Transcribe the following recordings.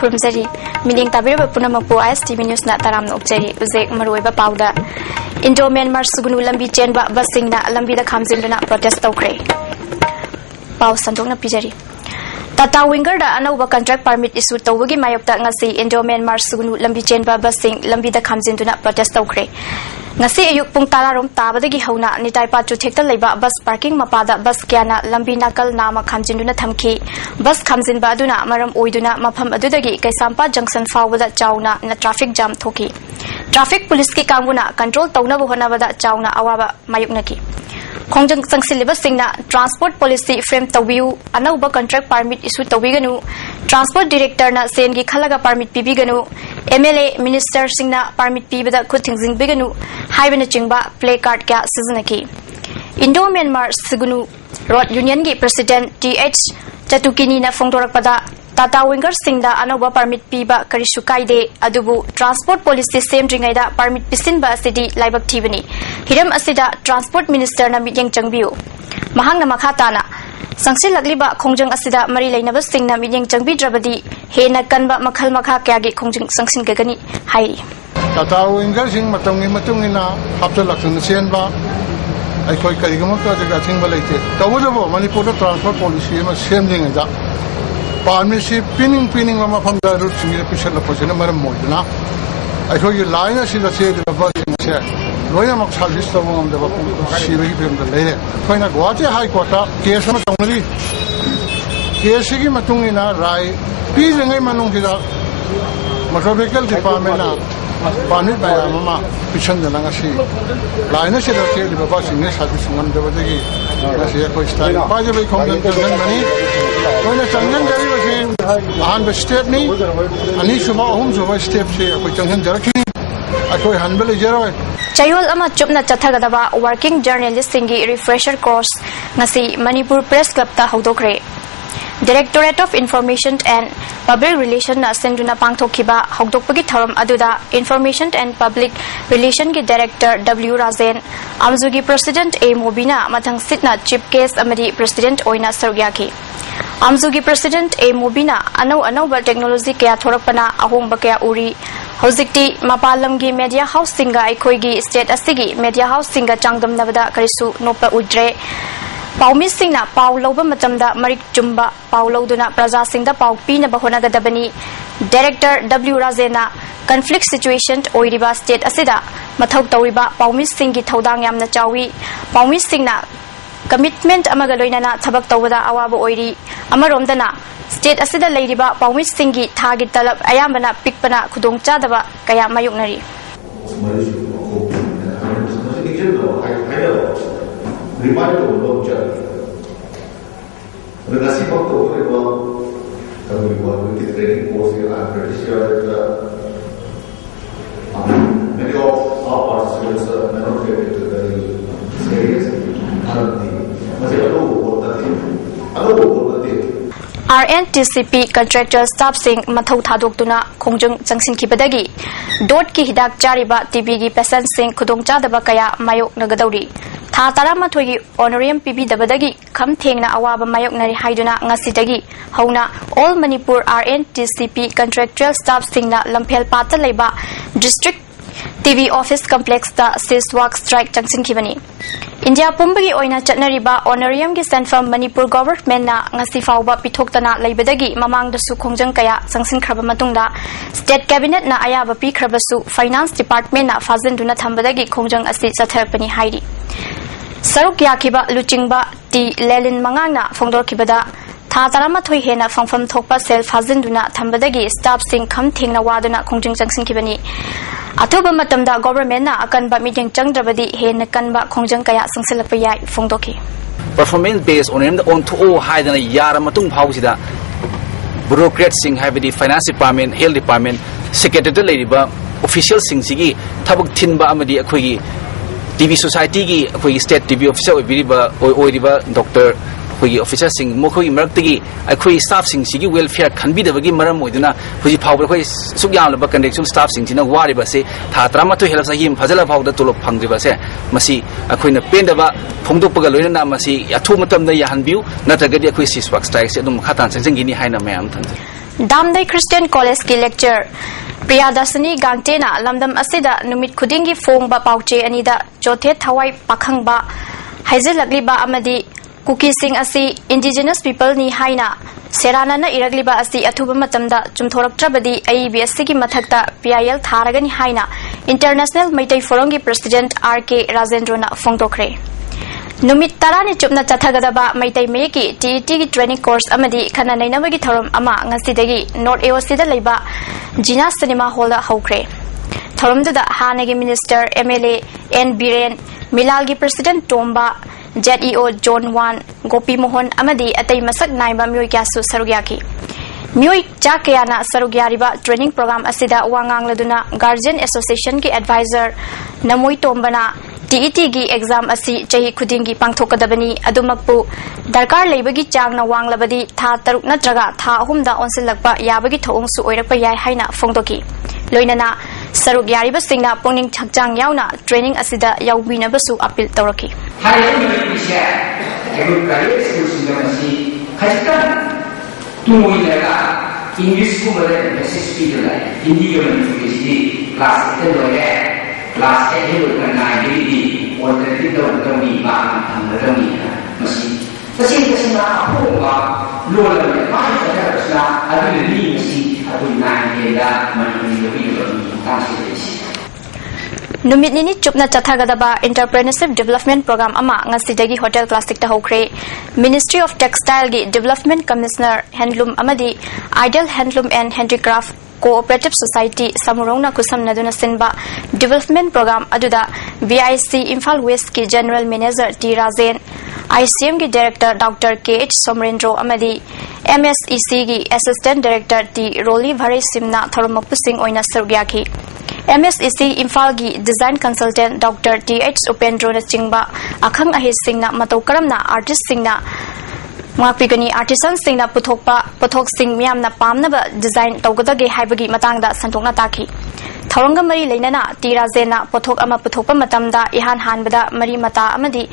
खुरमजरी meaning ताबिरबा पुनमकपु ISTV News na taram nokjeri uzek maroiba pauda Indo Myanmar sugunu lambi chenba basingna lambi da khamjinduna protest tawkhre pau sandokna pijari Tata Winger da anauba contract permit issue tawagi mayokta ngasi Indo Myanmar sugunu lambi chenba basing lambi da khamjinduna protest tawkhre ngasi ayuk pung talarom tabadagi hauna nitai patu thekta leiba bus parking mapada bus kyana lambi nakal nama khamjinduna thamki bus khamjinba aduna maram oiduna mafam adudagi kaisampa junction fawada chauna na traffic jam thoki traffic police ki kanguna control tawna bohna bada chauna awaba mayuknaki Kongjang sangsilibas singna transport policy frame tawiu anauba contract permit issue tawiganu transport director na sengi khalaga permit pibiganu MLA minister singna permit pibada khuthingjing biganu haibana chingba play card kya siznaki Indo Myanmar Sigunu Road Union gi president TH Chatukini na phongdorakpada Tata Winger singda anauba permit piba karishu kaide adubu transport policy same ringaida permit pisinba asidi laibak thibani hiram asida transport minister na mityeng changbiu mahangna makhatana sangsil lagliba khongjang asida mari leinaba singna mityeng changbi drabadi hena kanba makhal makha kyagi khongjang sangsin gagani hairi Tata Winger sing matungina hapsa laksan senba ai khoi karigamo ta jaga thingba leite tawubo Manipur transport policy ma same ringaida Parmisi pinning mama from the route to the Pisha Position Maramodina. I told you line as in the city of the body and said, William of Salvista on the Siri from the lady. When I go out high quarter, case on Tongi, Kiasiki Matungina, Rai, peace and Manungida, Motorical Department, Panit by Mama, Pishan the Langasi. Line as in the city of the bus in this service on the Vadi. As a question, by the way, money. When the Changan was in the step me, and each of our homes over steps here, which Changan directly, I could handle a zero. Chayol ama chupna chathagadaba working journalist singi refresher course ngasi Manipur Press Club ta hodokre. Directorate of Information and Public Relations na senduna pangthokiba hogdokpagi thoram aduda Information and Public Relation ki Director W. Razen Amzugi President A. Mobina mathang sitna chief case amadi President oina sargyaki. Amzugi President A. Mobina anau technology kaya thorakpana ahongba kaya uri hojikti mapalamgi media house singa aikhoigi state asigi media house singa changdamnabada karisu nopa udre Paumi singna pau lauba matamda marik chumba pau lauduna praja singda pau pina bahona gadabani Director W. Razena conflict situation oiriba state asida mathau tawiba paumi singi thodang yamna chawi paumi singna commitment amaga loinana thabak tawada awaba oiri amaromdana state asida leiriba paumi singi thagi talab ayambana pikpana khudong chadaba kaya mayuknari Remind of long journey. When I see what the with the training course here, I'm pretty sure that many of our participants may not get it very serious. RNTCP contractor staff sing mathau thadokduna khongjung changsin khibadagi dot ki hidak chariba TB gi patient sing khudong chadaba kaya mayok nagadawri tha taramathoi gi honorarium PB dabadagi kham thengna awaba mayok nari haiduna ngasidagi hauna all Manipur RNTCP contractual staff singna lamphel pata leiba district TV office complex da siswak strike changsin khibani India Pumbagi oina chatnariba honorarium gi Sanfam Manipur government na ngasi fawba pithoktana leibadagi mamang dasu khongjang kaya sangsin khraba matungda state cabinet na ayaba pi khrabasu finance department na fazinduna thambadagi khongjang asi chatharpani hairi saruk yakhiba luchingba ti lelin mangang na phongdor khibada tha taramathoi hena phangpham thokpa self fazinduna thambadagi staff sing kham thengna waduna khongjang changsin khibani Athoba matamda government na akanba meeting changdrabadi hen kanba khongjang kaya sangsilakpa yai phongdoki performance based on on to all high than a yara matung hausida bureaucrat sing habidi finance department health department secretary ladiba official sing sigi thabuk thinba amadi akhoi TV society gi akhoi state TV officer oiriba doctor akhoi officer sing mokhoi marakti akhoi staff sing sigi welfare khanbidabagi maram oiduna huji phawba akhoi sukyam laba connection staff sing sina wariba se tha tramato helap sahim phajala phawda tolop phangriba se masi akhoina pendaba phongdokpaga loina masi athu matamda yahanbiu natragadi akhoi siswak strike se dum khatan sangjingini haina mayam than Damdai Christian College ki lecture Priyadasani Gangtena Lamdam Asida Numit Kudingi Fong ba Pauche Anida Jote Thawai Pakhang ba Haizilagli ba Amadi Kuki Sing Asi indigenous people ni haina Serana na iragli ba asi athuba matamda chumthorak trabadi IBSC ki mathakta PIL tharagani haina International Maitai Forum ki President RK Rajendro na phongtokre Numit tarani chupna chathagadaba Maitai Meki TET ki training course amadi khana nainabagi thorom ama ngasidagi North AOC da leiba Jina Cinema Hall da hokre thorom da hanagi minister MLA N Biren Milal ki President Tomba ZEO John Wan Gopi Mohan amadi atai masak naiba myoi kyasu sarugyaki myoi chakyana sarugyariba training program asida wangang laduna Guardian Association ki advisor Namoi Tombana TET gi exam asi chahi khudingi pangthokadabani adumakpu darkar leibagi changna wanglabadi tha taruk natraga tha ahumda onsilakpa yabagi thoongsu oirakpa yai haina phongdoki loinana saruk yariba singna pongning chakjang yauna training asida yaubina basu appeal tawraki hari ini bisa ekor kali singasi khaskan tumuilaga English ko mala message pidala hindi ko message class 10 loye class 8 hidup karena ini order itu kami bang kami masih kesana aku luar dari mana saja kesana ada ini masih aku naik dia mana lebih kasih Numit nini chupna chathagadaba entrepreneurship development program ama ngasidagi hotel classic ta hokre Ministry of Textile gi Development Commissioner Handloom amadi Ideal Handloom and Handicraft Cooperative Society Samurongna kusamnaduna sinba development program aduda BIC Imphal West ki General Manager T Razen ICM ki Director Dr. KH Somrendro amadi MSEC gi Assistant Director T Roli Bhare Simna Thoromapusing oina sargyaki MSEC Imphal gi Design Consultant Dr. TH Upendro na chingba akhang ahi singna matau karamna artist singna Mapigani artisan singna puthok sing miyam na pamnaba design tawgadage haibagi matangda santokna taki Thoranga mari leinana tirazena pothok ama puthokpa matamda ihan hanbada mari mata amadi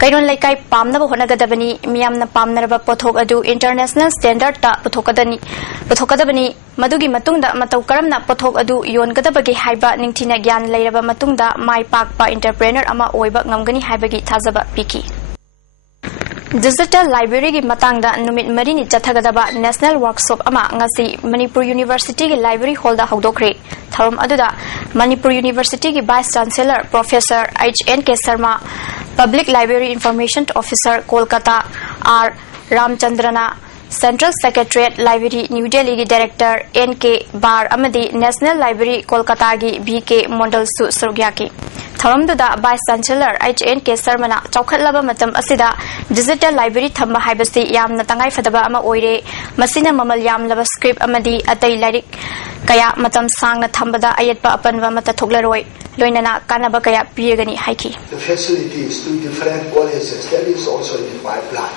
kairon laikai pamnaba honagadabani miyam na pamnaraba pothok adu international standard ta puthokadabani madugi matungda matau karamna pothok adu yongadabage haiba ningthina gyan leiraba matungda mai pakpa entrepreneur ama oiba ngamgani haibagi thazaba piki Digital Library ki matangda numit marini chathagadaba National Workshop ama ngasi Manipur University ki Library Hall da hawdokre tharom aduda Manipur University ki Vice Chancellor Professor HNK Sharma Public Library Information Officer Kolkata R Ramchandrana Central Secretariat Library New Delhi ki Director NK Bar amadi National Library Kolkata ki BK Mondal su Suryaki Tharamduda Vice Chancellor HNK Sharmana chawkhatlaba matam asida digital library thamba haibasi yamna tangai fadaba ama oire masina mamal yamlaba script amadi atai lairik kaya matam sangna thambada ayetpa apanwa mata thoklaroi loinana kanaba kaya piyagani haiki The facilities to different colleges that is also in the pipeline.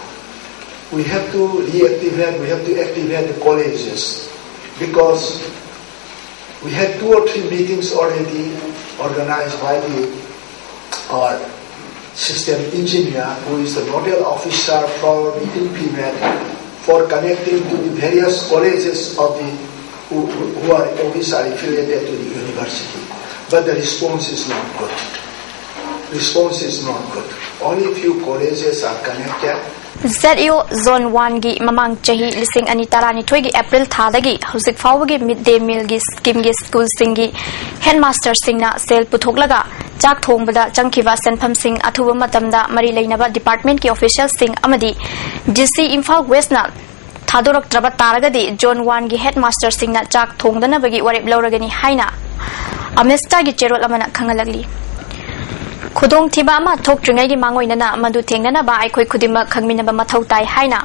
We have to activate the colleges because we had 2 or 3 meetings already organized by our system engineer, who is the nodal officer for PMAT, for connecting to the various colleges of who are affiliated to the university. But the response is not good. Only few colleges are connected. ZEO Zone 1 gi mamang chahi lising ani tarani thoi gi April thadagi husik fawgi midday meal gi scheme gi school singi headmaster singna sel puthoklaga chak thongbada changkhiba senpham sing athuba matamda mari leinaba department ki official sing amadi DC Imphal West na thadorak traba taragadi Zone 1 gi headmaster singna chak thongdana bagi warep loragani haina amesta gi cherol amana khangalagli Khudong thiba ma thokringai gi mangoinana madu thengnana ba aikoi khudima khangminaba mathau tai haina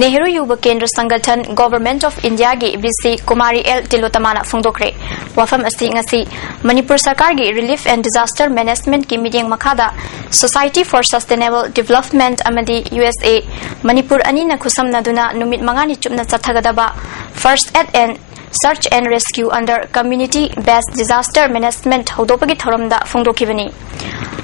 Nehru Yuva Kendra Sangathan Government of India gi BC Kumari L Tilotamana phongdokre wafam asi ngasi Manipur Sarkar gi Relief and Disaster Management ki meeting makhada Society for Sustainable Development amadi USA Manipur ani na khusamnaduna numit mangani chupna chathagadaba First Aid and Search and Rescue under Community Based Disaster Management hodopagi thoramda phongdokibani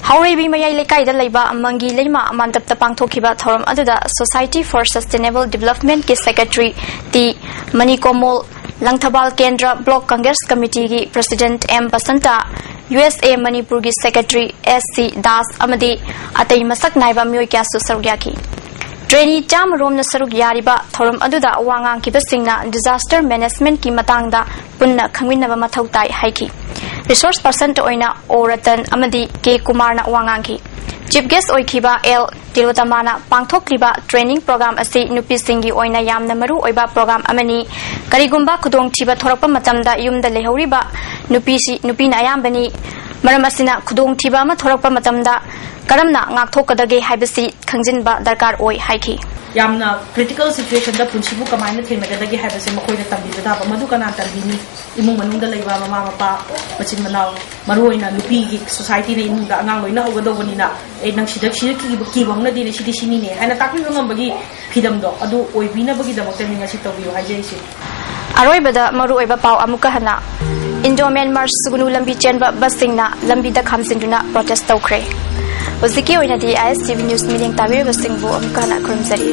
Haurebi mayai lekai da leiba mangi leima mandap ta pangthokiba thoram aduda Society for Sustainable Development ki Secretary T Manikomol Langthabal Kendra Block Congress Committee President M. Basanta, USA Manipuri Secretary S.C. Das Amadi, Atay Masak Naiba Myoikasu Sarugyaki. Trainee Jam Rom Nasaruk Yariba, Thorum Aduda Wangang Kibasingna, Disaster Management Kimatanga, Punna Kamina Matautai Haiki. Resource Person to Oina Oratan Amadi K. Kumarna Wanganki. Chief Guest Oikiba L. Tilotamana Pangthokliba Training Program Asi Nupi Singi Oina Yam Namaru Oiba Program Amani Karigumba Kudong Tiba Thorapa Matamda Yum the Lehoriba Nupina Ayambani Maramasina Kudong Tiba Mathorapa Matamda Karamna Ngakthokadage Hibasi Kangjinba Darkar Oi Haiki. Yamna critical situation da punchibu kamai na thengmadagi haibase makoi na tambi da madu kana tambini imung manungda leiba mama mapa machin manau maroina lupi gi society na imung da angang loina hoga dogoni na e nang sidak sidak ki bangna di sidi sini ne ana takmi ngam bagi phidam do adu oibina bagi da makta ninga si tobiyo haje si aroi bada maru oiba pau amuka hana Indo-Myanmar sugunu lambi chenba basingna lambi da khamsinduna protest tawkre Oziki oina di ISTV News meeting tabir basingbu amuka hana kurumzari